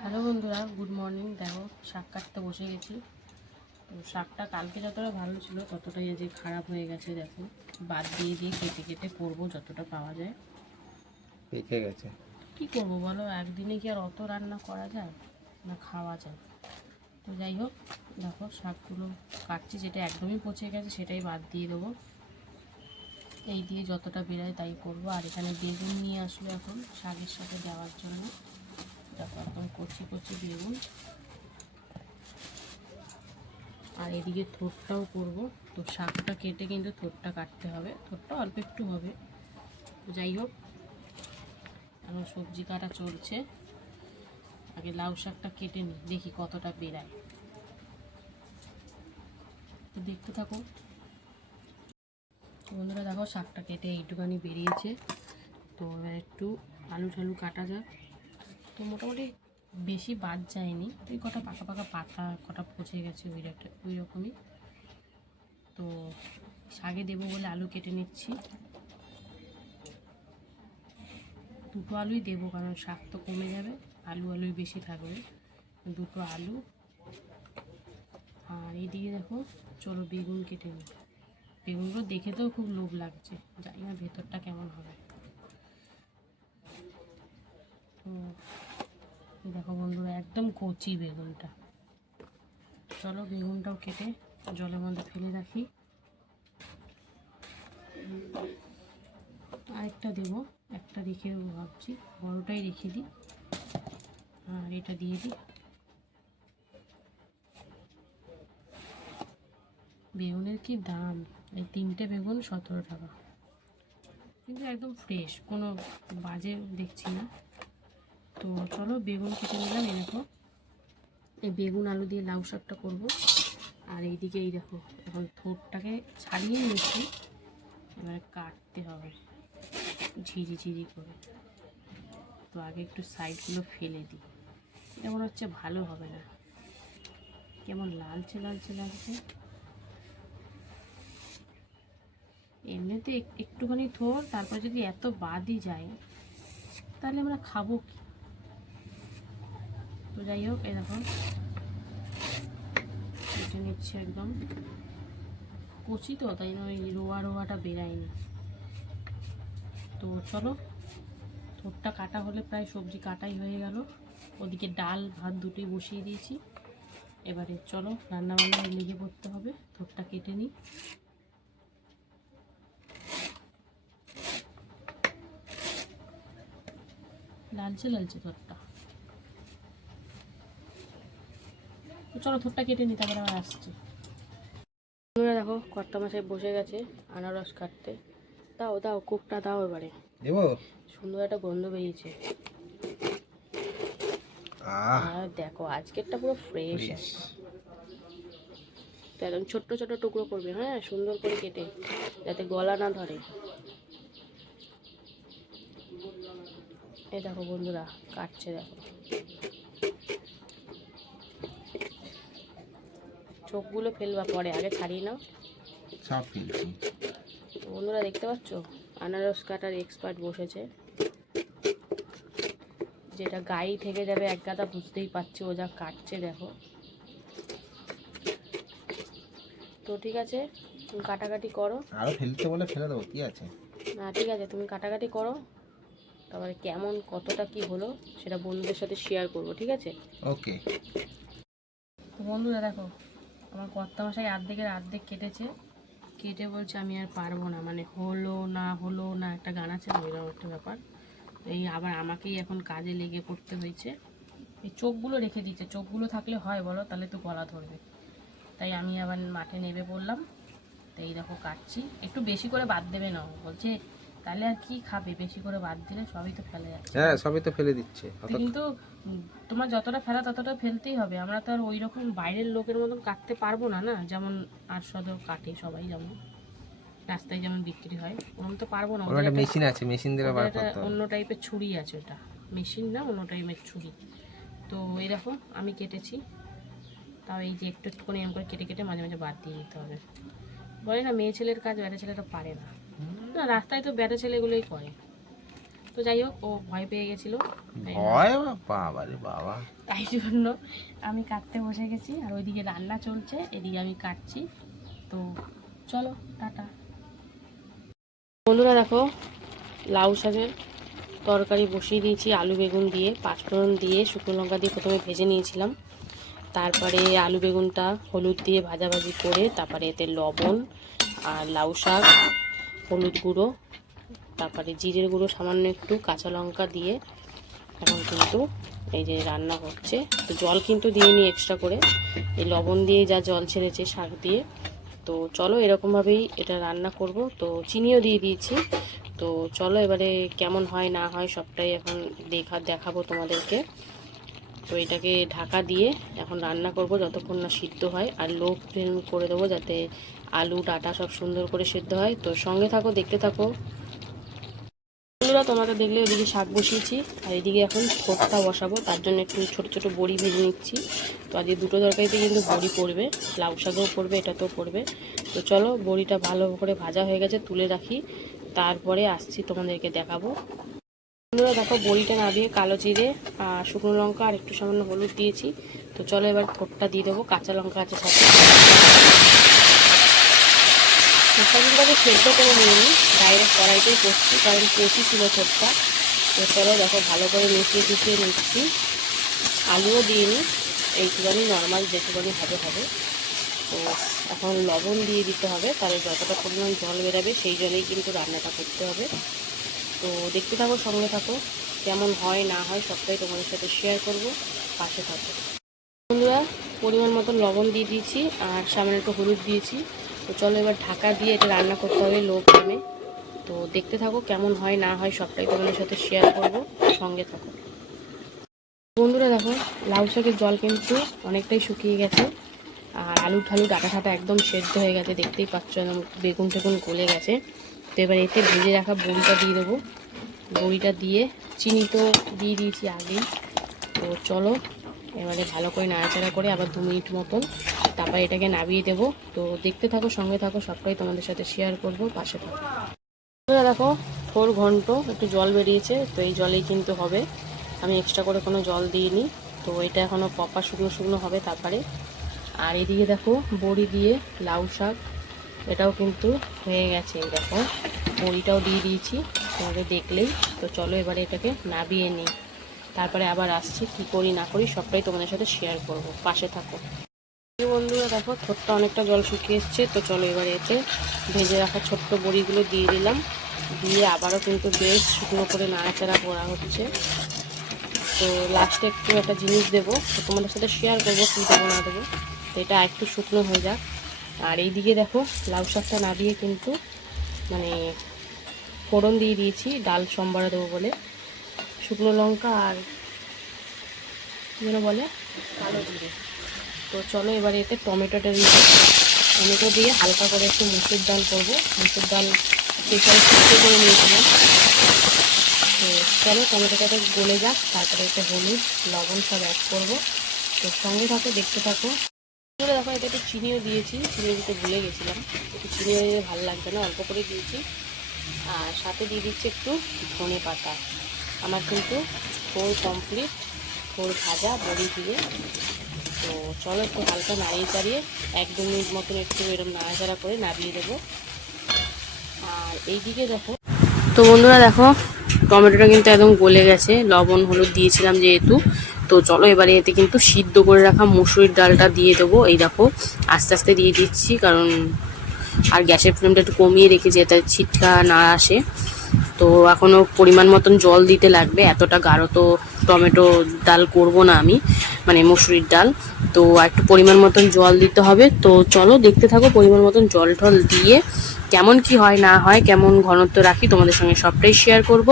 Hello বন্ধুরা good morning দেখো শাক কাটতে বসে গেছি। তো শাকটা কালকে যতটা ভালো ছিল ততটাই আজ খারাপ হয়ে গেছে দেখো। বাদ দিয়ে দিয়ে কেটে কেটে করব যতটা পাওয়া যায়। পেকে গেছে। কি করব বলো একদিনে কি আর অত রান্না করা যায় না খাওয়া যায়? তো যাই হোক দেখো শাকগুলো কাটছি যেটা একদমই পচে গেছে সেটাই বাদ দিয়ে দেবো। এই দিয়ে যতটা বেরোয় তাই করব। আর এখানে বেগুন নিয়ে আসলো এখন শাকের সাথে দেওয়ার জন্য। দেখো একদম কচি কচি বেগুন। আর এদিকে থোটটাও করব। তো শাকটা কেটে কিন্তু থোটটা কাটতে হবে। থোটটা অল্প একটু হবে। যাই হোক এখন সবজি কাটা চলছে। আগে লাউ শাকটা কেটে নিই, দেখি কতটা বেরায়। তো দেখতে থাকো। বন্ধুরা, দেখো শাকটা কেটে এইটুখানি বেরিয়েছে। তো এবার একটু আলু ঠালু কাটা যাক। তো মোটামুটি বেশি বাদ যায়নি। ওই কটা পাকা পাকা পাতা, কটা পচে গেছে, ওই একটা, ওই রকমই। তো শাকে দেবো বলে আলু কেটে নিচ্ছি। দুটো আলুই দেবো, কারণ শাক তো কমে যাবে, আলু আলুই বেশি থাকবে। দুটো আলু। আর এইদিকে দেখো, চলো বেগুন কেটে নিই। বেগুনগুলো দেখে তো খুব লোভ লাগছে, জানি না ভেতরটা কেমন হবে। তো দেখো বন্ধুরা, একদম কচি বেগুনটা। চলো বেগুনটাও কেটে জলের মধ্যে ফেলে রাখি। আরেকটা দেবো, একটা রেখে ভাবছি। বড়টাই রেখে দিই। আর এটা দিয়ে দিই। বেগুনের কি দাম? এই তিনটে বেগুন সতেরো টাকা। কিন্তু একদম ফ্রেশ কোনো বাজে দেখছি না। তো চলো বেগুন কেটে নিলাম, এই দেখো। এই বেগুন আলু দিয়ে লাউ শাকটা করব। আর এইদিকে এই দেখো, এখন থোটটাকে ছাড়িয়ে নিচ্ছি। এবার কাটতে হবে, ঝিরি ঝিরি করে। তো আগে একটু সাইডগুলো ফেলে দিই। এটা মনে হচ্ছে ভালো হবে না। কেমন লালচে লালচে লাগছে। এমনিতে একটুখানি থোর, তারপর যদি এত বাদই যায়, তাহলে আমরা খাব কি? তো যাই হোক, এই দেখো। কেটে নিচ্ছে একদম। কচি তো, তাই জন্য ওই রোয়া রোয়াটা বেরায়নি। তো চলো থোরটা কাটা হলে প্রায় সবজি কাটাই হয়ে গেল। ওদিকে ডাল, ভাত দুটোই বসিয়ে দিয়েছি। এবারে চলো রান্না বান্নায় লেগে পড়তে হবে থোরটা কেটে নিই। লালচে লালচে থোরটা তো চলো থোরটা কেটে নিই তারপরে আবার আসছি। বন্ধুরা দেখো কর্তা মাসায় বসে গেছে আনারস কাটতে। দাও দাও কুকটা দাও এবারে। দেবো? সুন্দর একটা গন্ধ বেরিয়েছে। আহ। আর দেখো আজকেরটা পুরো ফ্রেশ। তো একদম ছোট্ট ছোট্ট টুকরো করবে হ্যাঁ? সুন্দর করে কেটে যাতে গলা না ধরে। এই দেখো বন্ধুরা কাটছে দেখো। চোখগুলো ফেলবা পরে আগে ছাড়িয়ে নাও। সব ফেলছি বন্ধুরা দেখতে পাচ্ছ? আনারস কাটার এক্সপার্ট বসেছে। যেটা গায়ে থেকে যাবে এক গাদা বুঝতেই পারছি ও যা কাটছে দেখো। তো ঠিক আছে তুমি কাটাকাটি করো। আরও ফেলতে বলে ফেলে দেবো কি আছে? না ঠিক আছে তুমি কাটাকাটি করো। তারপরে কেমন কতটা কি হলো সেটা বন্ধুদের সাথে শেয়ার করব ঠিক আছে? ওকে বন্ধুরা দেখো আমার কর্তা মশাই অর্ধেকের আর্ধেক কেটেছে। কেটে বলছে, আমি আর পারব না। মানে হলো না হলো না, একটা গান আছে না একটা ব্যাপার। তো এই আবার আমাকেই এখন কাজে লেগে পড়তে হয়েছে। এই চোখগুলো রেখে দিচ্ছে চোখগুলো থাকলে হয় বলো, তাহলে তো গলা ধরবে। তাই আমি আবার মাঠে নেমে পড়লাম তো এই দেখো, কাটছি। একটু বেশি করে বাদ দেবে না বলছে তাহলে আর কি খাবে? বেশি করে বাদ দিলে সবই তো ফেলে যাচ্ছে। হ্যাঁ সবই তো ফেলে দিচ্ছে। কিন্তু তোমার যতটা ফেলা ততটা ফেলতেই হবে। আমরা তো আর ওই রকম বাইরের লোকের মতন কাটতে পারব না না? যেমন আর সদর কাটে সবাই যেমন। রাস্তায় যেমন বিক্রি হয় ওরকম তো পারব না। একটা- মেশিন আছে মেশিন দিয়ে বার করতে অন্য টাইপের ছুরি আছে ওটা। মেশিন না অন্য টাইপের ছুরি। তো এই দেখো আমি কেটেছি। তাও এই যে একটু একটু করে এরকম করে কেটে কেটে মাঝে মাঝে বাদ দিয়ে দিতে হবে। বলে না মেয়ে ছেলের কাজ বেটা ছেলেটা পারে না। না রাস্তায় তো বেটা ছেলেগুলোই করে। তো যাই হোক ও ভয় পেয়ে গেছিল। ভয় বাবা রে বাবা। তাই জন্য আমি কাটতে বসে গেছি আর ওইদিকে রান্না চলছে এদিকে আমি কাটছি। তো চলো টাটা। বন্ধুরা দেখো লাউ শাকের তরকারি বসিয়ে দিয়েছি আলু বেগুন দিয়ে পাঁচফোড়ন দিয়ে শুকনো লঙ্কা দিয়ে প্রথমে ভেজে নিয়েছিলাম। তারপরে আলু বেগুনটা হলুদ দিয়ে ভাজাভাজি করে তারপরে এতে লবণ আর লাউ শাক হলুদ গুঁড়ো, তারপরে জিরের গুঁড়ো, সামান্য একটু কাঁচা লঙ্কা দিয়ে এখন কিন্তু এই যে রান্না হচ্ছে। তো জল কিন্তু দিয়ে নিই এক্সট্রা করে। এই লবণ দিয়ে যা জল ছেড়েছে শাক দিয়ে। তো চলো এরকমভাবেই এটা রান্না করব। তো চিনিও দিয়ে দিয়েছি। তো চলো এবারে কেমন হয় না হয় সবটাই এখন দেখা দেখাবো তোমাদেরকে। তো এটাকে ঢাকা দিয়ে এখন রান্না করব যতক্ষণ না সিদ্ধ হয় আর লো ফ্লেম করে দেবো যাতে আলু, ডাটা সব সুন্দর করে সিদ্ধ হয়। তো সঙ্গে থাকো, দেখতে থাকো। বন্ধুরা, তোমরা দেখলে ওদিকে শাক বসিয়েছি। আর এদিকে এখন ভর্তা বসাবো। তার জন্য একটু ছোট ছোট বড়ি ভেজে নিচ্ছি। তো আজকে দুটো তরকারিতে কিন্তু বড়ি পড়বে। লাউ শাকও পড়বে এটাতেও পড়বে। তো চলো, বড়িটা ভালো করে ভাজা হয়ে গেছে, তুলে রাখি। তারপরে আসছি তোমাদেরকে দেখাবো। বন্ধুরা, দেখো, বড়িটা না দিয়ে কালো জিরে আর শুকনো লঙ্কা আর একটু সামান্য হলুদ দিয়েছি। তো চলো এবার থোটটা দিয়ে দেবো, কাঁচা লঙ্কা আছে সাথে থোটটা কিন্তু সেদ্ধ করে নিয়ে নিই ডাইরেক্ট কড়াইতেই করছি, কারণ কচি ছিল থোটটা তো চলো দেখো, ভালো করে মিশিয়ে মিশিয়ে নিচ্ছি। আলুও দিয়ে নিই, এইটুখানি নর্মাল যেটুখানি হবে হবে। তো এখন লবণ দিয়ে দিতে হবে, তাহলে যতটা পরিমাণ জল বেরাবে সেই জলেই কিন্তু রান্নাটা করতে হবে। তো দেখতে থাকো, সঙ্গে থাকো। কেমন হয়, না হয়, সবটাই তোমাদের সাথে শেয়ার করব। পাশে থাকো। বন্ধুরা, পরিমাণ মতো লবণ দিয়ে দিয়েছি আর সামনে একটু হলুদ দিয়েছি। তো চলো এবার ঢাকা দিয়ে এটা রান্না করতে হবে লো ফ্লেমে তো দেখতে থাকো, কেমন হয়, না হয়, সবটাই তোমাদের সাথে শেয়ার করব। সঙ্গে থাকো। বন্ধুরা, দেখো, লাউ শাকের জল কিন্তু অনেকটাই শুকিয়ে গেছে। আর আলু ঠালু ডাটা ঠাটা একদম সেদ্ধ হয়ে গেছে, দেখতেই পাচ্ছ, একদম বেগুন টেগুন গলে গেছে। তো এবার এতে ভেজে রাখা বড়িটা দিয়ে দেবো। বড়িটা দিয়ে চিনি তো দিয়ে দিয়েছি আগেই। তো চলো, এবারে ভালো করে নাড়াচাড়া করে আবার দু মিনিট মতন তারপর এটাকে নামিয়ে দেবো। তো দেখতে থাকো, সঙ্গে থাকো, সবটাই তোমাদের সাথে শেয়ার করব, পাশে থাকো। দেখো ফোর ঘন্ট, একটু জল বেরিয়েছে, তো এই জলেই কিন্তু হবে। আমি এক্সট্রা করে কোনো জল দিইনি, তো এটা এখনও পপা শুকনো শুকনো হবে তারপরে। আর এদিকে দেখো, বড়ি দিয়ে লাউ শাক। এটাও কিন্তু হয়ে গেছে দেখো। বড়িটাও দিয়ে দিয়েছি, তোমাদের দেখলেই। তো চলো এবারে এটাকে নাবিয়ে নিই। তারপরে আবার আসছি, কি করি, না করি, সবটাই তোমাদের সাথে শেয়ার করব। পাশে থাকো। বন্ধুরা, দেখো ছোট্ট অনেকটা জল শুকিয়ে এসছে। তো চলো এবারে এতে ভেজে রাখা ছোট্ট বড়িগুলো দিয়ে দিলাম। দিয়ে আবারও কিন্তু বেশ শুকনো করে নাড়াচাড়া করা হচ্ছে। তো লাস্টে একটু একটা জিনিস দেবো। তোমাদের সাথে শেয়ার করব, কী দেবো, না দেবো। তো এটা একটু শুকনো হয়ে যাক। আর এই দিকে দেখো, লাউ শাকটা না দিয়ে কিন্তু মানে ফোড়ন দিয়ে দিয়েছি, ডাল সম্বারা দেবো বলে। শুকনো লঙ্কা আর যেন বলে, কালো জিরে। তো চলো এবারে এতে টমেটোটা দিয়ে টমেটো দিয়ে হালকা করে একটু মুসুর ডাল করব। মুসুর ডাল প্রেশারে সিদ্ধ করে নিয়েছিলাম। তো চলো টমেটোটাতে গলে যাক, তারপরে এতে হলুদ, লবণ সব অ্যাড করব। তো সঙ্গে থাকো, দেখতে থাকো। এবারে দেখো এটা একটু চিনিও দিয়েছি চিনি দিতে ভুলে গেছিলাম। একটু চিনি দিলে ভালো লাগবে না, অল্প করে দিয়েছি। আর সাথে দিয়ে দিচ্ছি একটু ধনে পাতা। আমার কিন্তু ফোর কমপ্লিট ফোর ভাজা, বড়ি দিয়ে। তো চলো একটু হালকা নাড়িয়ে চাড়িয়ে, এক দু মিনিট মতন একটু এরকম নাড়াচাড়া করে নাড়িয়ে দেবো। আর এইদিকে দেখো, তো বন্ধুরা দেখো টমেটোটা কিন্তু একদম গলে গেছে। লবণ, হলুদ দিয়েছিলাম যেহেতু। তো চলো এবারে এতে কিন্তু সিদ্ধ করে রাখা মুসুরির ডালটা দিয়ে দেবো। এই দেখো, আস্তে আস্তে দিয়ে দিচ্ছি কারণ আর গ্যাসের ফ্লেমটা একটু কমিয়ে রেখে যাতে ছিটকা না আসে। তো এখনও পরিমাণ মতন জল দিতে লাগবে, এতটা গাঢ় তো টমেটো ডাল করব না আমি মানে মুসুরির ডাল। তো একটু পরিমাণ মতন জল দিতে হবে। তো চলো দেখতে থাকো পরিমাণ মতন জল টল দিয়ে কেমন কি হয় না হয় কেমন ঘনত্ব রাখি তোমাদের সঙ্গে সবটাই শেয়ার করব।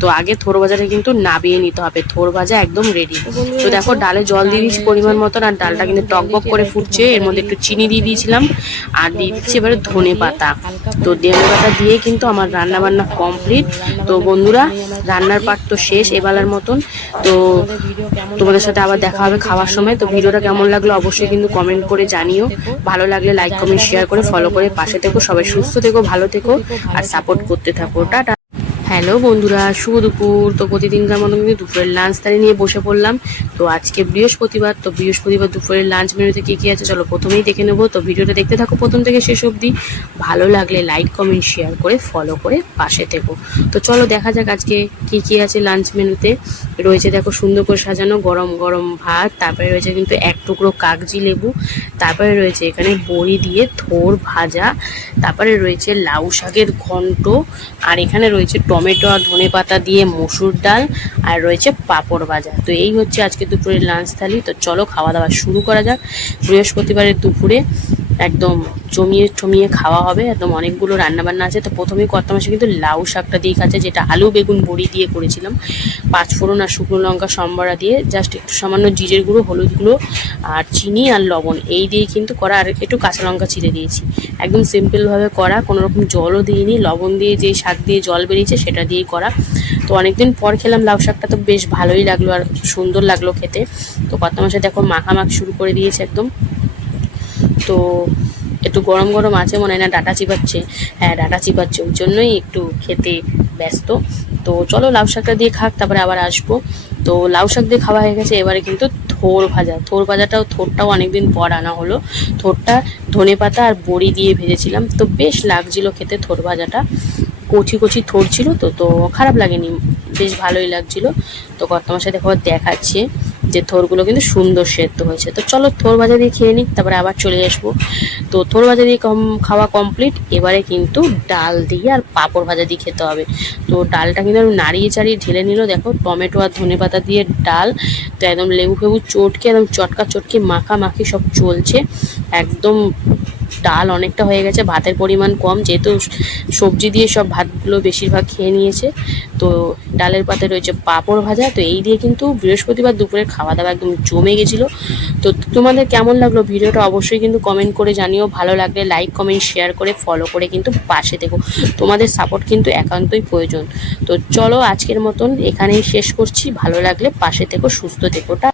তো আগে থোর ভাজাটা কিন্তু নাবিয়ে নিতে হবে থোর ভাজা একদম রেডি তো দেখো ডালে জল দিয়ে দিয়েছি পরিমাণ মতন আর ডালটা কিন্তু টকবক করে ফুটছে। এর মধ্যে একটু চিনি দিয়ে দিয়েছিলাম আর দিয়ে দিচ্ছি এবারে ধনে পাতা। তো ধনে পাতা দিয়ে কিন্তু আমার রান্না বান্না কমপ্লিট তো বন্ধুরা রান্নার পাট তো শেষ এবেলার মতন। তো তোমাদের সাথে আবার দেখা হবে খাওয়ার সময়। তো ভিডিওটা কেমন লাগল অবশ্যই কিন্তু কমেন্ট করে জানিও। ভালো লাগলে লাইক কমেন্ট শেয়ার করে ফলো করে পাশে থেকো। সবাই সুস্থ থেকো, ভালো থেকো, আর সাপোর্ট করতে থাকো। টাটা। হ্যালো বন্ধুরা, শুভ দুপুর। তো প্রতিদিনকার মতো কিন্তু দুপুরের লাঞ্চ তারি নিয়ে বসে পড়লাম। তো আজকে বৃহস্পতিবার, তো বৃহস্পতিবার দুপুরের লাঞ্চ মেনুতে কী কী আছে চলো প্রথমেই দেখে নেব। তো ভিডিওটা দেখতে থাকো প্রথম থেকে শেষ অবধি। ভালো লাগলে লাইক কমেন্ট শেয়ার করে ফলো করে পাশে থেকো। তো চলো দেখা যাক আজকে কী কী আছে লাঞ্চ মেনুতে। রয়েছে দেখো সুন্দর করে সাজানো গরম গরম ভাত, তারপরে রয়েছে কিন্তু এক টুকরো কাগজি লেবু, তারপরে রয়েছে এখানে বড়ি দিয়ে থোর ভাজা, তারপরে রয়েছে লাউ শাকের ঘন্ট, আর এখানে রয়েছে টমেটো আর ধনে পাতা দিয়ে মসুর ডাল আর রয়েছে পাঁপড় ভাজা। তো এই হচ্ছে আজকে দুপুরের লাঞ্চ থালি। তো চলো খাওয়া দাওয়া শুরু করা যাক। বৃহস্পতিবারের দুপুরে একদম জমিয়ে টমিয়ে খাওয়া হবে, একদম অনেকগুলো রান্নাবান্না আছে। তো প্রথমেই কর্তা মাসে কিন্তু লাউ শাকটা দিয়ে খাচ্ছে, যেটা আলু, বেগুন, বড়ি দিয়ে করেছিলাম। পাঁচ ফোড়ন আর শুকনো লঙ্কা, সম্বরা দিয়ে জাস্ট একটু সামান্য জিরের গুঁড়ো, হলুদ গুঁড়ো আর চিনি আর লবণ, এই দিয়ে কিন্তু করা আর একটু কাঁচা লঙ্কা ছিঁড়ে দিয়েছি। একদম সিম্পলভাবে করা, কোনো রকম জলও দিইনি, লবণ দিয়ে যে শাক দিয়ে জল বেরিয়েছে সেটা দিয়েই করা। তো অনেকদিন পর খেলাম, লাউ শাকটা তো বেশ ভালোই লাগল আর সুন্দর লাগল খেতে। তো কত মাসে দেখো মাখামাখ শুরু করে দিয়েছে একদম। তো একটু গরম গরম আছে মনে হয় না, ডাটা চিপাচ্ছে। হ্যাঁ ডাটা চিপাচ্ছে ওই জন্যই একটু খেতে ব্যস্ত। তো চলো লাউ শাকটা দিয়ে খাক, তারপরে আবার আসব। তো লাউ শাক দিয়ে খাওয়া হয়ে গেছে, এবারে কিন্তু থোর ভাজা। থোর ভাজাটাও, থোরটাও অনেকদিন পর আনা হলো। থোরটা ধনে পাতা আর বড়ি দিয়ে ভেজেছিলাম। তো বেশ লাগছিল খেতে থোর ভাজাটা। কচি কচি থোর ছিল তো তো খারাপ লাগেনি, বেশ ভালোই লাগছিল। তো কর্তমার সাথে খবর দেখাচ্ছে। যে থোরগুলো কিন্তু সুন্দর সেদ্ধ হয়েছে। তো চলো থোর ভাজা দিয়ে খেয়ে নিই, তারপরে আবার চলে আসব। তো থোর ভাজা দিয়ে কম, খাওয়া কমপ্লিট এবারে কিন্তু ডাল দিয়ে আর পাঁপড় ভাজা দিয়ে খেতে হবে। তো ডালটা কিন্তু নাড়িয়ে চাড়িয়ে ঢেলে নিল, দেখো টমেটো আর ধনে পাতা দিয়ে ডাল। তো একদম লেবু ফেবু চটকে, একদম চটকা চটকে মাখা মাখি সব চলছে। একদম ডাল অনেকটা হয়ে গেছে, ভাতের পরিমাণ কম, যেহেতু সবজি দিয়ে সব ভাতগুলো বেশিরভাগ খেয়ে নিয়েছে। তো ডালের পাতে রয়েছে পাঁপড় ভাজা, তো এই দিয়ে কিন্তু বৃহস্পতিবার দুপুরে খাওয়া দাওয়া একদম জমে গেছিল। তো তোমাদের কেমন লাগল ভিডিওটা অবশ্যই কিন্তু কমেন্ট করে জানিও। ভালো লাগলে লাইক কমেন্ট শেয়ার করে ফলো করে কিন্তু পাশে থেকো। তোমাদের সাপোর্ট কিন্তু একান্তই প্রয়োজন। তো চলো আজকের মতন এখানেই শেষ করছি। ভালো লাগলে পাশে থেকো, সুস্থ থেকো। টা